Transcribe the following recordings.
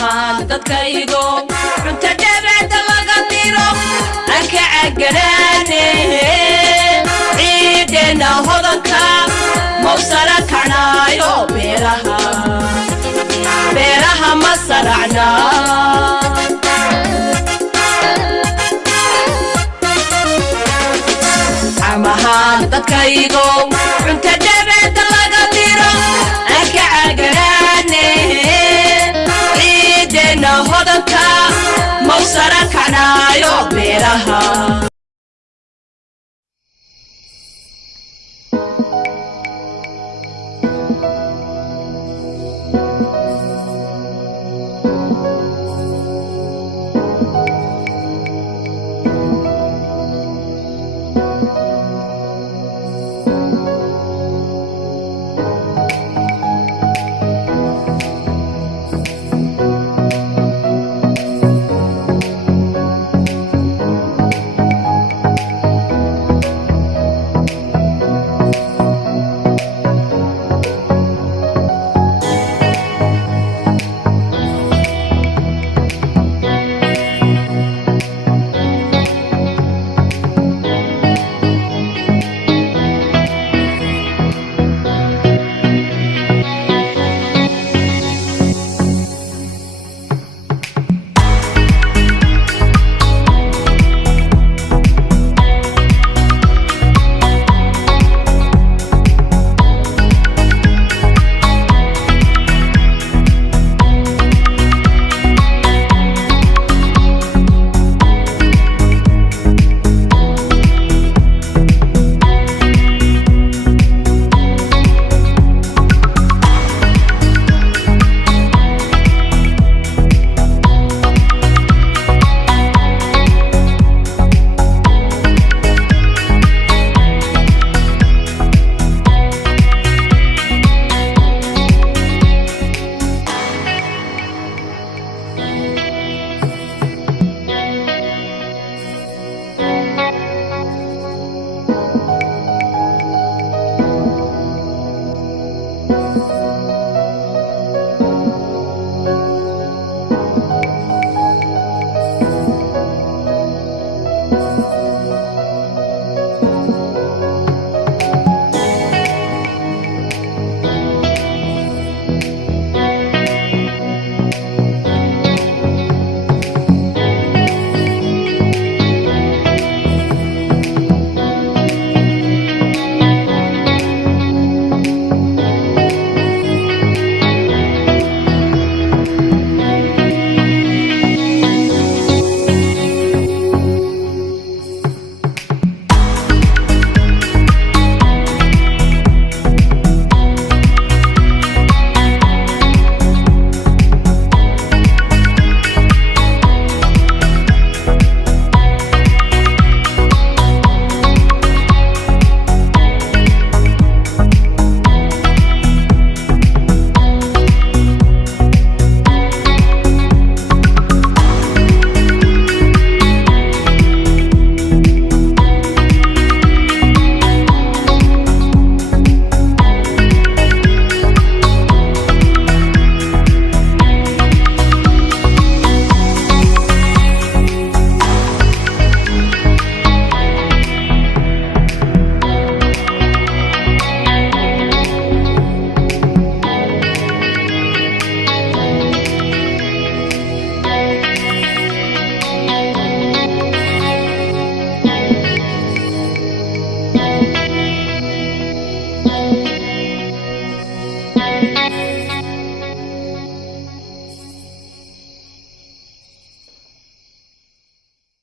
amahan dadkaygo cunta dhabacda laga diro anka cagarane ciidena hodanka mawsara kacnaayo beeraha ma saracna amahan dadkaygo cunta dhabacda laga diro anka cagarane ciidena hodanka mawsara kacnaayo beeraha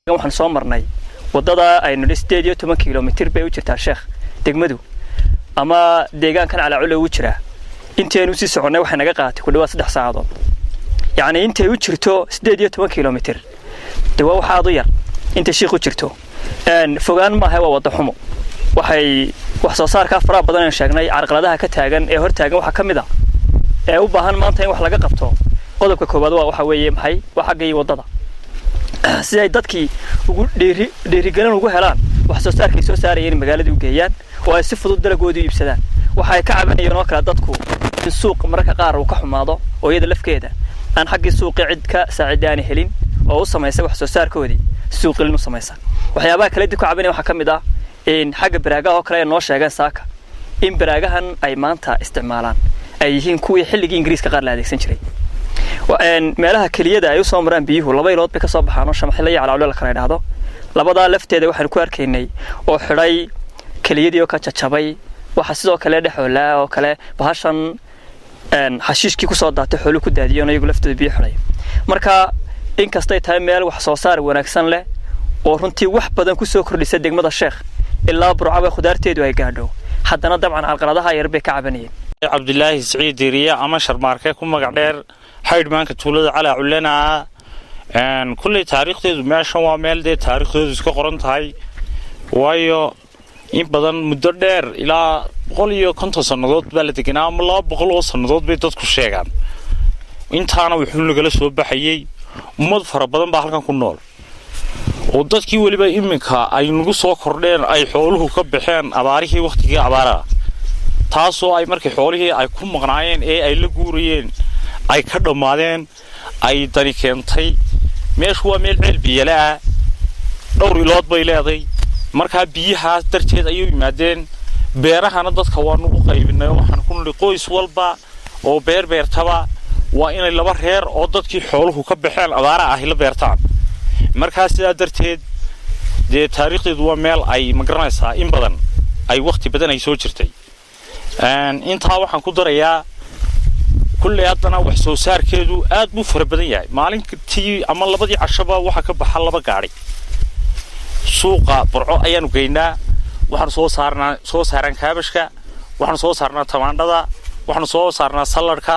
waxaan soo marnay wadada ay 18 kilomitir bay u jirtaa sheekh degmadu ama deegaankan cala culaw u jira intaanu si soconay waxa naga qaatay ku dhawaad 3 saacadood yaani intay u jirto 18 kilomitir dawa waxa aad u yar inta sheekh u jirto fogaan ma aha wada xumo waxay wax soo saarka fara badan sheegnay carqaladaha ka taagan ee hor taagan waxa kamid ah ee u baahan maanta in wax laga qabto qodobka koobaad waxa weeye maxay waxa gay wadada si ay dadkii ugu dheerigalan ugu helaan wax soo saarkay soo saarayeen magaalada u geeyaan oo ay si fudud dalagoodu iibsadaan waxa ay ka cabanayeen oo kala dadku in suuq marka qaar uu ka xumaado oo iyada lafkeeda aan xaggii suuqi cid ka saacidaani helin oo u sameysay wax soo saarkoodii suuqilin u sameysay waxyaabaha kale dib ku cabanay waxa kamid ah in xagga baraagaha oo kale noo sheegeen saaka in baraagahan ay maanta isticmaalaan ay yihiin kuwii xilligii Ingiriiska qaar la adeegsan jiray meelaha keliyada ay u soo maraan biyuhu laba ilood bay ka soo baxaan oo shamaxile iyo calawle la kala yiraahdo labada lafteeda waxaan ku arkaynay oo xidhay keliyadii oo ka jajabay waxa sidoo kale dhaxoolaa oo kale bahashan xashiishkii ku soo daatay xoolo ku daadiyeen iyagu laftooda biyo xidhay marka in kastay tahay meel wax soo saar wanaagsan leh oo runtii wax badan ku soo kordhisay degmada Sheekh ilaa burcaba khudaarteedu ay gaadho haddana dabcan alqaladaha yar bay ka cabanayeen Cabdullaahi Saciid Diriya ama Sharmaarke ku magac dheer xaydhmaanka tuulada Cala Culena kulli taariikhdeedu meeshan waa meel de taariikhdeedu iska qoran tahay waayo in badan muddo dheer ilaa 150 sanadood baa la deganaa ama 200 sanadood bay dadku sheegaan intaana wuxuu nagala soo baxayay ummad fara badan baa halkan ku nool oo dadkii waliba iminka ay nagu soo kordheen ay xooluhu ka baxeen abaarihii waqtigii abaaraha taasoo ay markii xoolihii ay ku maqnaayeen ee ay la guuriyeen ay ka dhamaadeen ay dani keentay meeshu waa meel ceel biyala dhowr ilood bay leedahay marka biyaha darteed ayuu yimaadeen beerahana dadka waanu u qaybinay waxaan ku nuli qoys walba oo beertaba waa inay laba reer oo dadkii xooluhu ka baxeen abaaraha ah la beertaan marka sidaa darteed de taariikhdeedu waa meel ay magaranaysaa in badan ay waqti badan ay soo jirtay inta waxaan ku darayaa kulli haddana wax soo saarkeedu aad buu fara badan yahay maalintii ama labadii cashaba waxa ka baxa laba gaari suuqa burco ayaanu geynaa waxaan soo saarnaa kaabashka waxaan soo saarnaa tamaandhada waxaan soo saarnaa saladka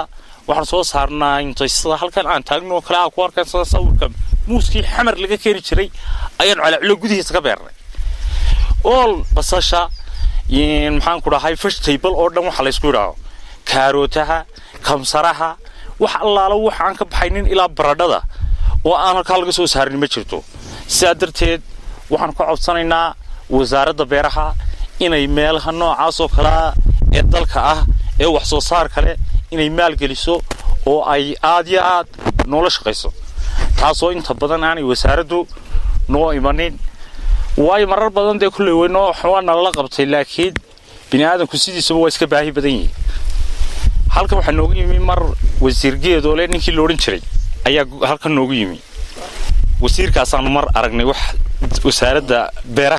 waxaan soo saarnaa inta halkan aan taagno kala ku arkaysan sawirka muuskii xamar laga keeni jiray ayaan calaclo gudihiisa ka beernay all basasha maxaan ku dhahay vegetable oo dhan waxa la isku yiraahdo kaarootaha kamsaraha wax allaala waxaan ka baxaynin ilaa baradhada oo aan halka laga soo saarin ma jirto sidaa darteed waxaan ku codsanaynaa wasaaradda beeraha inay meelaha noocaas oo kala ee dalka ah ee wax soo saar kale inay maal geliso oo ay aad iyo aad nolol shaqayso taasoo inta badan aanay wasaaraddu noo imanin way marar badan de kulli weyno waxaana la qabtay laakiin bini'aadamku sidiisaba waa iska baahi badan yihiin halka waxa noogu yimi mar wasiir geedo le ninkii loo oran jiray ayaa halka noogu yimi wasiirkaas aan mar aragnay wax wasaaradda beeraha